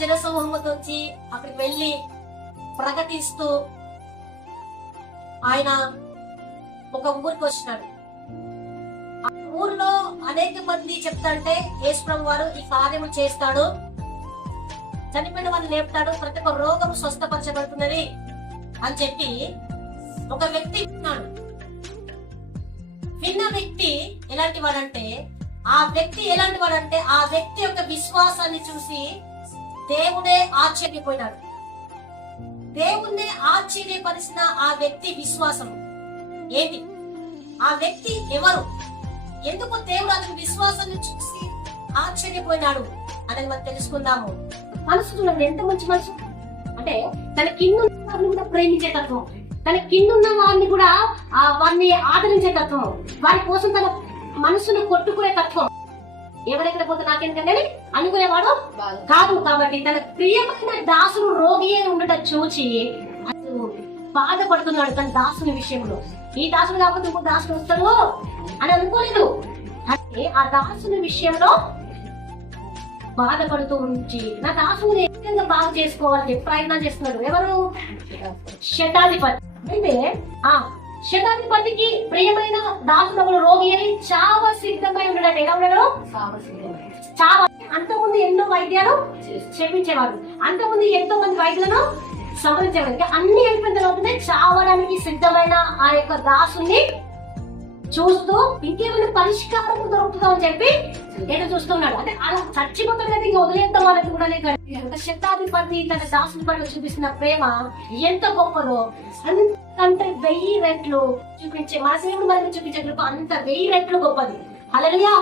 జనసమూహంతో అక్కడికి వెళ్ళి ప్రకటిస్తూ ఆయన ఒక ఊరికి వచ్చినాడు. ఆ ఊరిలో అనేక మంది చెప్తాంటే యేసు ప్రభు వారు ఈ కార్యము చేస్తాడు, చనిపోయిన వారిని లేపుతాడు, ప్రతి ఒక్క రోగం స్వస్థపరచబడుతున్నది అని చెప్పి ఒక వ్యక్తి విన్నాడు. విన్న వ్యక్తి ఎలాంటి వాడంటే ఆ వ్యక్తి యొక్క విశ్వాసాన్ని చూసి దేవుడే ఆశ్చర్యపోయినాడు. దేవుణ్ణి ఆశ్చర్యపరిచిన ఆ వ్యక్తి విశ్వాసం ఏంటి? ఆ వ్యక్తి ఎవరు? ఎందుకు దేవుడు అతని విశ్వాసాన్ని చూసి ఆశ్చర్యపోయినాడు అనేది మనం తెలుసుకుందాము. మనసు చూడండి, ఎంత మంచి మనసు అంటే తన కిందున్న వారిని కూడా ప్రేమించే తత్వం, తన కిందున్న వారిని కూడా వారిని ఆదరించే తత్వం, వారి కోసం తన మనసును కొట్టుకునే తత్వం. ఎవరెక్కడ పోతే నాకేంటంటే అనుకునేవాడు కాదు. కాబట్టి తన ప్రియమైన దాసుడు రోగి ఉండటం చూచి అసలు బాధపడుతున్నాడు తన దాసుని విషయంలో. ఈ దాసుడు కాకపోతే ఇంకో దాసుడు వస్తాడు అని అనుకోలేదు. అంటే ఆ దాసుని విషయంలో బాధపడుతూ ఉంచి నా దాసుని ఏ విధంగా బాగు చేసుకోవాలని ప్రయత్నం చేస్తున్నాడు. ఎవరు? శతాధిపతి. అయితే ఆ శతాధిపతికి ప్రియమైన దాసుడు రోగి అని చావ సిద్ధమై ఉన్నాడు. ఎలా ఉన్నాడు? చావ. అంతకుముందు ఎన్నో వైద్యాలు చేపించేవాడు, అంతకుముందు ఎంతో మంది వైద్యులను సంప్రదించేవాడు. అన్ని అయిపోయిన తర్వాత చావడానికి సిద్ధమైన ఆ యొక్క దాసుని చూస్తూ ఇంకేమైనా పరిష్కారం దొరుకుతుందో అని చెప్పి ఎదురు చూస్తున్నాడు. అంటే అలా చచ్చిపోతాడు కదా, ఇంకా వదిలేద్దాం వాళ్ళకి కూడా లేక శతాధిపతి తన దాసుని పట్ల చూపిస్తున్న ప్రేమ ఎంత గొప్పదో అంత 1000 రెట్లు చూపించే మన దేవుడు మనకి చూపించే అంత 1000 రెట్లు గొప్పది. హల్లెలూయా.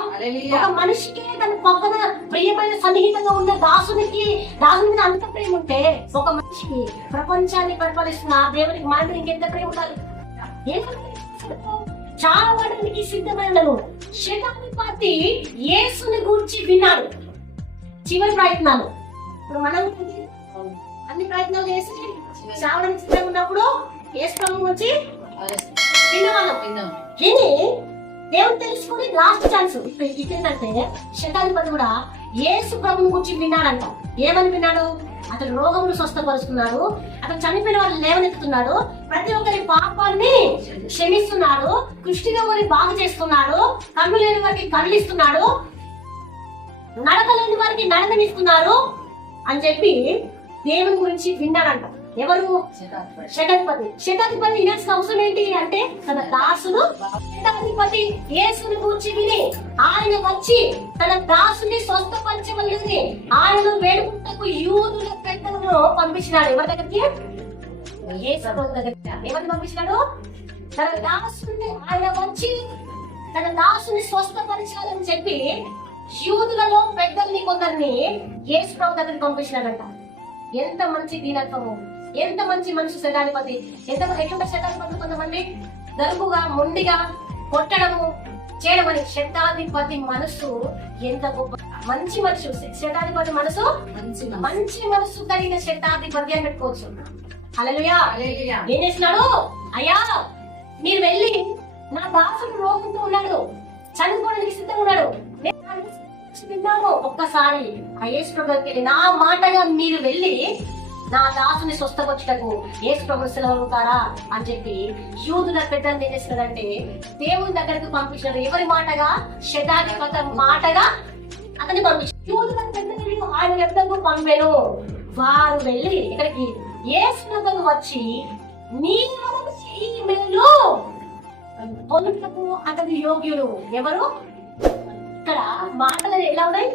ఒక మనిషికి తన పక్కన ప్రియమైన సన్నిహితంగా ఉన్న దాసుని మీద అంత ప్రేమ ఉంటే ఒక మనిషికి ప్రపంచాన్ని పరిపాలిస్తున్న దేవునికి మన మీద ఇంకెంత ప్రేమ ఉండాలి? చావడానికి సిద్ధమైనను శతాధిపతి యేసుని గురించి విన్నాడు. చివరి ప్రయత్నాలు. ఇప్పుడు మనం అన్ని ప్రయత్నాలు చేసి చావడానికి సిద్ధంగా ఉన్నప్పుడు యేసు ప్రభు గురించి విన్నవాళ్ళం. విని దేవుడు తెలుసుకుని లాస్ట్ ఛాన్స్ ఇదేంటంటే శతాధిపతి కూడా యేసు ప్రభుని గురించి విన్నాడంట. ఏమని విన్నాడు? అతను రోగములు స్వస్థపరుస్తున్నాడు, అతను చనిపోయిన వాళ్ళు లేవనెత్తుతున్నాడు, ప్రతి ఒక్కరి పాపాన్ని క్షమిస్తున్నాడు, కుష్టిగా వారిని బాగు చేస్తున్నాడు, కళ్ళు లేని వారికి కళ్ళు ఇస్తున్నాడు, నడకలేని వారికి నడకనిస్తున్నాడు అని చెప్పి దేవుని గురించి విన్నాడంట. ఎవరు? శతాధిపతి. శతాధిపతి వినాల్సిన అవసరం ఏంటి అంటే తన దాసుడు శతాధిపతి యేసుని గురించి విని ఆయన వచ్చి తన దాసుని స్వస్థపరచవలెనని ఆయన వేడుకుంటకు యూదుల పెద్దలను పంపించినాడు. ఎవరి దగ్గరికి? యేసు దగ్గరికి. ఎవరిని పంపించినాడు? తన దాసుని ఆయన వచ్చి తన దాసుని స్వస్థపరచాలని చెప్పి యూదులలో పెద్దల్ని కొందరిని యేసు ప్రభు దగ్గరికి పంపించినాడంట. ఎంత మంచి దీనత్వము, ఎంత మంచి మనిషి శతాధిపతి. ఎట్లుంటే శతాధిపతి కొంతమంది దరుపుగా మొండిగా కొట్టడము చేయడమని. శతాధిపతి మనసు ఎంత గొప్ప మంచి మనసు. శతాధిపతి మనసు మంచి మనసు కలిగిన శతాధిపతి అని పెట్టుకోవచ్చు. హల్లెలూయా. ఏం చేసినాడు? అయ్యా మీరు వెళ్ళి నా దాసుడు రోగుతూ ఉన్నాడు, చనిపోవడానికి సిద్ధంగా ఉన్నాడు, విన్నాను. ఒక్కసారి ఆ యేసు ప్రభుకి నా మాటగా మీరు వెళ్ళి నా దాసుని స్వస్థపరచుటకు యేసు ప్రభు సెలవుతారా అని చెప్పి యూదుల పెద్దలు ఏం చేస్తున్నాడంటే దేవుని దగ్గరకు పంపించాడు. ఎవరి మాటగా? శతాధిపతి మాటగా అతన్ని పంపించాడు. యూదుల పెద్దలు ఆయన ఎద్దకు పంపాను. వారు వెళ్ళి ఇక్కడికి యేసు ప్రభుకు వచ్చి నీ మేలు పొందుటకు అతని యోగ్యుడు. ఎవరు? ఇక్కడ మాటలు ఎలా ఉన్నాయి?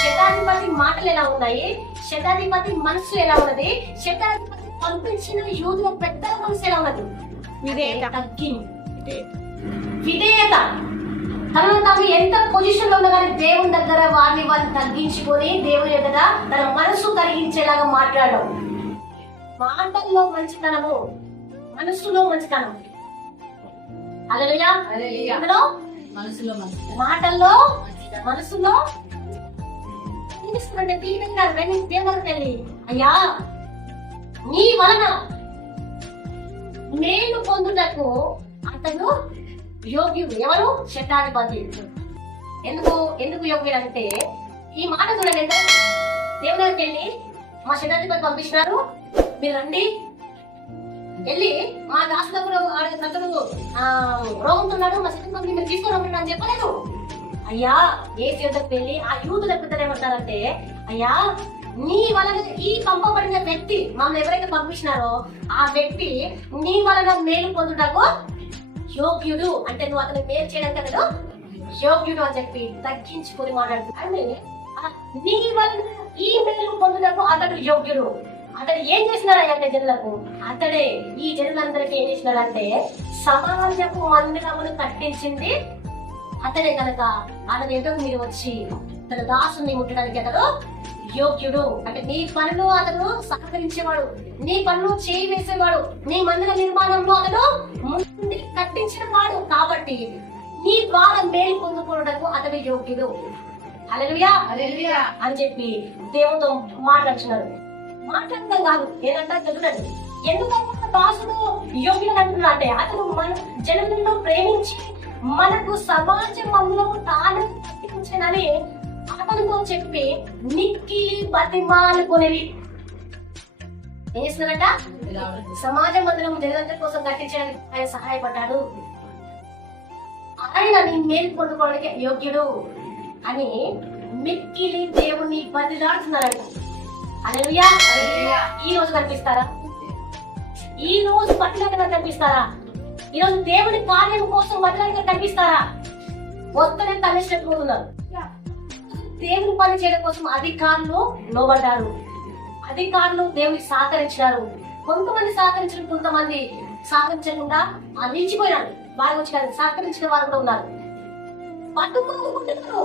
శతాధిపతి మాటలు ఎలా ఉన్నాయి? శతాధిపతి మనసు ఎలా ఉన్నది? శతాధిపతి పంపించిన యూదుల పెద్దల మనసు ఎలా ఉన్నది? విధేయత. తనను తాను ఎంత పొజిషన్ లో ఉన్నా కానీ దేవుని దగ్గర వారిని తగ్గించుకొని దేవుని ఎదుట తన మనసు కలిగించేలాగా మాట్లాడడం. మాటల్లో మంచితనము, మనసులో మంచితనం. హల్లెలూయా. అందులో మాటల్లో మనసులో అయ్యా నీ వలన నేను పొందుటకు అతను యోగ్యుడు. ఎవరు? శతాధిపతి. ఎందుకు యోగ్యుడు అంటే ఈ మాట చూడండి, దేవుని దగ్గరికి వెళ్ళి మా శతాధిపతి పంపించినారు, మీరు రండి, వెళ్ళి మా దాసులకు రోగుతున్నాడు, మా శతాధిపతి మీరు తీసుకుని అని చెప్పలేదు. అయ్యా ఏసు యొద్దకు వెళ్ళి ఆ యూదుల పెద్దలు ఏమంటారంటే, అయ్యా నీ వలన ఈ పంపబడిన వ్యక్తి మమ్మల్ని ఎవరైతే పంపించినారో ఆ వ్యక్తి నీ వలన మేలు పొందుటకు యోగ్యుడు, అంటే నువ్వు అతను మేలు చేయడానికి అతడు యోగ్యుడు అని చెప్పి తగ్గించుకొని మాట్లాడుతున్నాడు. నీ వలన ఈ మేలు పొందుటకు అతడు యోగ్యుడు. అతడు ఏం చేసినాడంటే జనులకు, అతడే ఈ జనులందరికీ ఏం చేసినాడంటే సమాజపు మందిరమును కట్టించింది అతడే కనుక అతను ఏదో మీరు వచ్చి తన దాసుని ముట్టడానికి అతడు యోగ్యుడు. అంటే నీ పనులు అతను సహకరించేవాడు, నీ పనులు చేయి వేసేవాడు, నీ మందిర నిర్మాణంలో అతను ముందు కట్టించిన వాడు, కాబట్టి నీ ద్వారా మేలు పొందుకోవడానికి అతడు యోగ్యుడు. హల్లెలూయా హల్లెలూయా అని చెప్పి దేవునితో మాట్లాడుతున్నారు. మాట్లాడటం కాదు, ఏదంటే చదువునండి, ఎందుకంటే దాసుడు యోగ్యుడు అంటున్నా అంటే అతను మన జనులను ప్రేమించి మనకు సమాజ మందులకు తాను కట్టించనని అతనితో చెప్పి మిక్కిలి బతిమాలుకొనేది. ఏం చేస్తున్నారట? సమాజ మందిరం జనులందరి కోసం కట్టించడానికి ఆయన సహాయపడ్డాడు, ఆయన నీ మేలు పొందుకోవడానికి యోగ్యుడు అని మిక్కిలి దేవుని బతిలాడుతున్నారట. హల్లెలూయా. ఈ రోజు కనిపిస్తారా? ఈ రోజు బతిలాగా కనిపిస్తారా? ఈ రోజు దేవుని కార్యం కోసం బతిలాగా కనిపిస్తారా? వస్తేనే తలెచ్చిపోతున్నారు. దేవుని పని చేయడం కోసం అధికారులు లోబడ్డారు, అధికారులు దేవునికి సహకరించారు. కొంతమంది సహకరించిన, కొంతమంది సహకరించకుండా నిలిచిపోయినారు. వారు వచ్చి కాదు, సహకరించిన వారు కూడా ఉన్నారు. పట్టుకుంటున్నారు,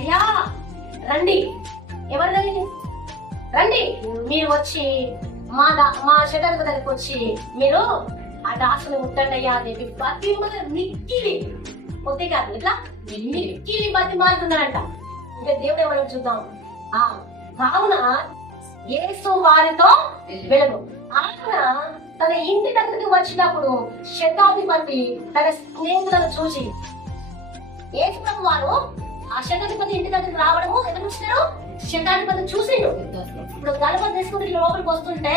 అయ్యా రండి, ఎవరు రండి, మీరు వచ్చి మా శతాధిపతి దగ్గరికి వచ్చి మీరు ఆ దాసుని ముట్టండి అయ్యా అని చెప్పి ప్రతి మిక్కిలి పొత్తే కాదు, ఇట్లా మిక్కిలి బతి మారుతున్నారంట. ఇంకా దేవుడు ఏమన్నా చూద్దాం. కావున యేసు వారితో వెలుగు. ఆయన తన ఇంటి దగ్గరికి వచ్చినప్పుడు శతాధిపతి తన స్నేహితులను చూసి, యేసు ప్రభు వారు ఆ శతాధిపతి ఇంటి దగ్గరికి రావడము ఎదురు చూసినారు. శతాధిపతి చూసిండు. ఇప్పుడు గలపతి తీసుకుని లోపలికి వస్తుంటే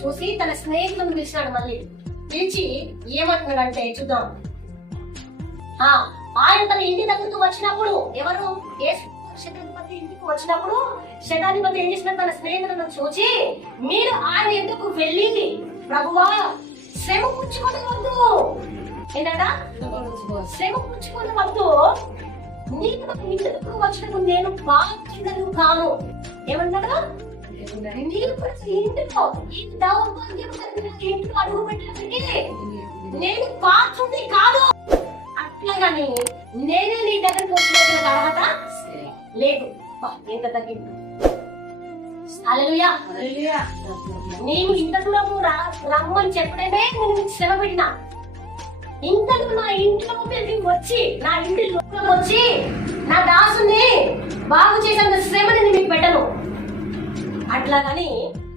చూసి తన స్నేహితులను పిలిచినాడు. మళ్ళీ పిలిచి ఏమంటున్నాడంటే చూద్దాం. ఆయన తన ఇంటి దగ్గరకు వచ్చినప్పుడు, ఎవరు శతాధిపతి ఇంటికి వచ్చినప్పుడు శతాధిపతి ఏం చేసిన తన స్నేహితులను చూచి, మీరు ఆయన ఎందుకు వెళ్ళి ప్రభువా శ్రమ పుచ్చుకోవద్దు, ఏంటంట శ్రమ పుచ్చుకోవద్దు, నీకు ఇంటికి వచ్చినప్పుడు నేను బాధ్యతను కాను. ఏమన్నాడు? ఇంటిలో ఈ దౌర్భాగ్యం ఇంట్లో అడుగు పెట్టడానికి నేను పాత్రుని కాదు. అట్లాగని నేనే నీ దగ్గరికి వచ్చిన తర్వాత లేదు. ఎంత తగ్గింది. హల్లెలూయా. నేను ఇంత దూరము రమ్మని చెప్పడమే నేను శ్రమ పెట్టినా. ఇంతకు నా ఇంట్లో వచ్చి, నా ఇంటి లోపలికి వచ్చి నా దాసుని బాగు చేసేంత శ్రమ నేను మీకు పెట్టను. అట్లాగని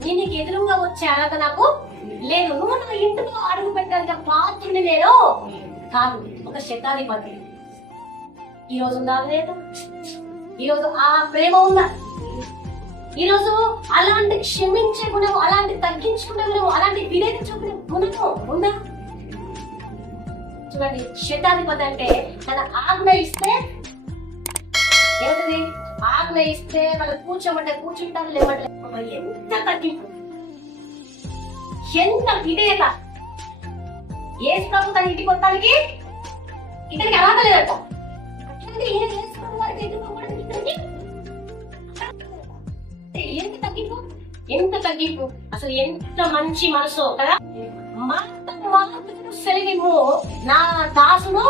నేను నీకు ఎదురుగా వచ్చే అర్హత నాకు లేదు. నువ్వు నా ఇంటిలో అడుగు పెట్టాలంటే పాత్రుని నేను కాదు. ఒక శతాధిపతి ఈరోజు ఉందా లేదా? ఈరోజు ఆ ప్రేమ ఉందా? ఈరోజు అలాంటి క్షమించే గుణం, అలాంటి తగ్గించుకునే గుణం, అలాంటి విధేయత చూపే గుణము ఉందా? చూడండి, శతాధిపతి అంటే తన ఆజ్ఞ ఇస్తే ఏమిటది? ఆజ్ఞ ఇస్తే వాళ్ళు కూర్చోమంటే కూర్చుంటారు, లేమంటే ఎంత తగ్గింపు, ఎంత విధేయత. యేసు ప్రభు తన ఇంటికి వస్తానికి ఇతనికి అర్హత లేదట. ఎంత తగ్గింపు, ఎంత తగ్గింపు, అసలు ఎంత మంచి మనసు కదా. సెలవిము, నా దాసును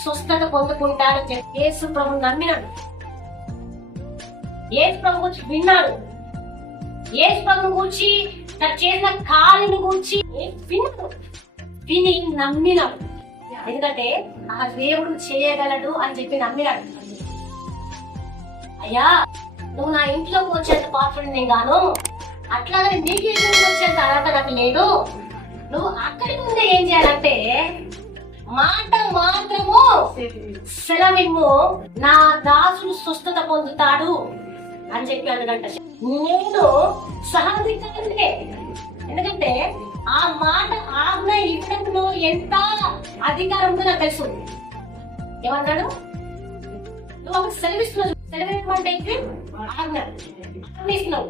స్వస్థత పొందుకుంటాడు. యేసు ప్రభు నమ్మినాడు, యేసు ప్రభు గురించి విన్నాడు, యేసు ప్రభు గురించి తను చేసిన కార్యం గురించి విన్నాడు, విని నమ్మినాడు. ఎందుకంటే ఆ దేవుడు చేయగలడు అని చెప్పి నమ్మినాడు. అయ్యా నువ్వు నా ఇంట్లోకి వచ్చేంత పాత్రుడిని నేను గాను, అట్లాగని నీకు ఇంట్లోకి వచ్చేంత అర్హత నాకు లేదు. నువ్వు అక్కడి ముందే ఏం చేయాలంటే మాట మాత్రము సెలవిమ్ము, నా దాసుడు స్వస్థత పొందుతాడు. అని చెప్పి అన్నాడంట. నేను సహాధికారులే. ఎందుకంటే ఆ మాట ఆజ్ఞ ఇవ్వడంలో ఎంత అధికారం ఉందో నాకు తెలుసు. ఏమన్నాడు? నువ్వు ఒక సెలవిస్తున్నావు. సెలవు అంటే ఆజ్ఞ ఇస్తున్నావు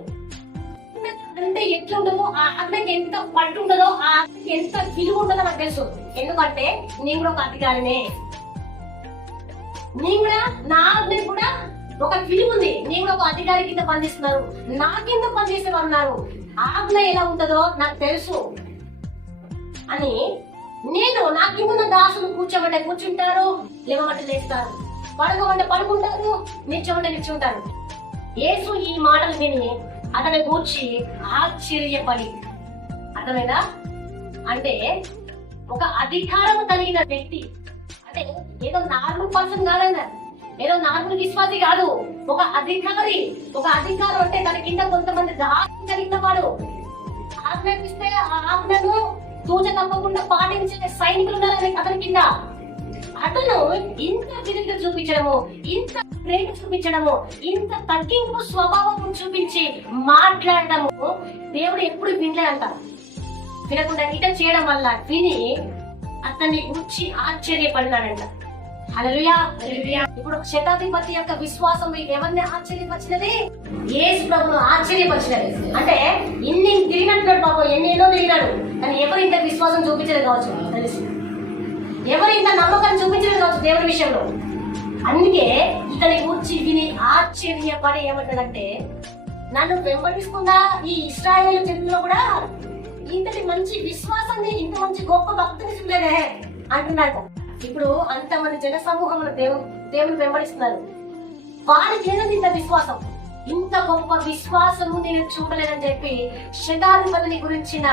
అంటే ఎట్లా ఉండదో, ఆ ఆజ్ఞకి ఎంత పట్టు ఉండదో, ఆ ఆజ్ఞకి ఎంత విలువ ఉండదో నాకు తెలుసు. ఎందుకంటే నేను కూడా ఒక అధికారినే. నేను కూడా నా ఆజ్ఞ కూడా ఒక విలువ ఉంది. నేను కూడా ఒక అధికారి కింద పనిచేస్తున్నారు, నా కింద పనిచేసే వాళ్ళు ఉన్నారు. ఆజ్ఞ ఎలా ఉంటుందో నాకు తెలుసు అని నేను నా కింద ఉన్న దాసులు కూర్చోమంటే కూర్చుంటారు, లేవమంటే లేస్తారు, పడుకోమంటే పడుకుంటారు, నిల్చోమంటే నిల్చుంటారు. యేసు ఈ మాటలు విని అతని కూర్చి ఆశ్చర్యపడి, అర్థమైందా? అంటే ఒక అధికారం కలిగిన వ్యక్తి అంటే ఏదో నార్మల్ పర్సన్ కాదన్నా, ఏదో నార్మల్ విశ్వాసి కాదు, ఒక అధికారి. ఒక అధికారం అంటే తన కింద కొంతమంది దాసులు కలిగిన వాడు. ఆజ్ఞాపిస్తే ఆ ఆజ్ఞను తూచ తప్పకుండా పాటించే సైనికులు ఉన్నారు అతని కింద. అతను ఇంత విధంగా చూపించడము, ఇంత ప్రేమ చూపించడము, ఇంత తగ్గింపు స్వభావం చూపించి మాట్లాడడము దేవుడు ఎప్పుడు వినలేదంట. వినకుండా ఇట చేయడం వల్ల విని అతన్ని గురించి ఆశ్చర్యపడినాడంట. హల్లెలూయా. ఇప్పుడు శతాధిపతి యొక్క విశ్వాసం ఎవరిని ఆశ్చర్యపరిచినది? యేసు ప్రభువును ఆశ్చర్యపరిచినది. అంటే ఇన్ని తిరిగినట్టు బాబు, ఎన్నెన్నో తిరిగినాడు, కానీ ఎవరు ఇంత విశ్వాసం చూపించలేదు కావచ్చు, తెలిసి ఎవరు ఇంత నమ్మకాన్ని చూపించలేదు కావచ్చు దేవుడి విషయంలో. అందుకే ఇతని గురించి విని ఆశ్చర్యపడి ఏమంటాడంటే, నన్ను వెంబడిస్తుందా ఈ ఇశ్రాయేలు చరిత్రలో కూడా ఇంతటి మంచి విశ్వాసాన్ని, ఇంత మంచి గొప్ప భక్తిని చూడలేదే అంటున్నాడు. ఇప్పుడు అంతమంది జన సమూహంలో దేవుని వెంబడిస్తున్నారు, వారికి లేదండి ఇంత విశ్వాసం. ఇంత గొప్ప విశ్వాసము నేను చూడలేదని చెప్పి శతాధిపతిని గురించిన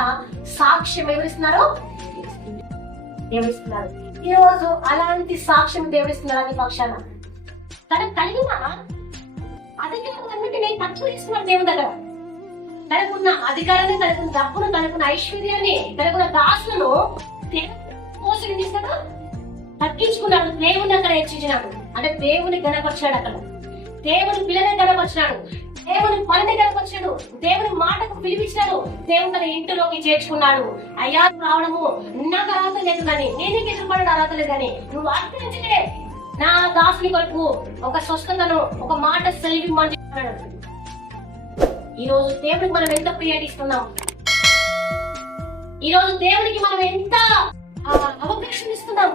సాక్ష్యం ఎవరిస్తున్నారు? దేవుడిస్తున్నారు. ఈ రోజు అలాంటి సాక్ష్యం దేవుడిస్తున్నారు అన్ని పక్షాన. తనకు కలిగిన అధికారాలన్నిటినీ తత్వరిస్తున్నారు దేవుని దగ్గర. తనకున్న అధికారాన్ని, తనకున్న డబ్బును, తనకున్న ఐశ్వర్యాన్ని, తనకున్న దాసులను మోసం చేస్తాడు, తగ్గించుకున్నాడు. దేవుని అక్కడ హెచ్చించినాడు. అంటే దేవుని గణపరిచాడు. అక్కడ దేవుని పిల్లని గణపరిచినాడు, దేవుని పనిని గణపరిచాడు, దేవుని మాటకు పిలిపించినాడు, దేవుని తన ఇంటిలోకి చేర్చుకున్నాడు. అయ్యా రావడము నాకు అర్హత లేదు కానీ, నేను ఎదురుపడే అర్హత లేదు కానీ, నువ్వు అర్థించలే నా దాసుని కొరకు ఒక స్వస్థతను, ఒక మాట సెలవిమ్మని చెప్పాడు. ఈ రోజు దేవునికి మనం ఎంత ప్రియారిటీ ఇస్తున్నాం? ఈ రోజు దేవునికి మనం ఎంత అవకాశం ఇస్తున్నాం?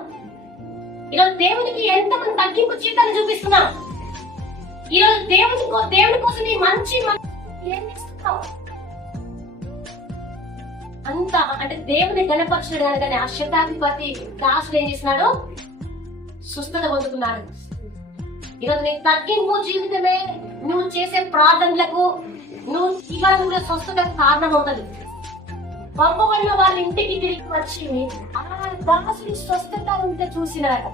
ఈరోజు దేవునికి ఎంత మంది తగ్గింపు జీవితాన్ని చూపిస్తున్నాం? ఈరోజు దేవుని కోసం నీ మంచి ఏం ఇస్తున్నావు? అంత అంటే దేవుని గణపరచడు కానీ ఆ శతాధిపతి దాసుడు ఏం చేసినాడు? సుస్థత పొందుతున్నాడు. ఈరోజు నీ తగ్గింపు జీవితమే నువ్వు చేసే ప్రార్థనలకు, నువ్వు ఇవాళ కూడా స్వస్థతకు కారణమవుతుంది. పంపబడిన వాళ్ళ ఇంటికి తిరిగి వచ్చి ఆ దాసుని స్వస్థత ఉంటే చూసినాడు.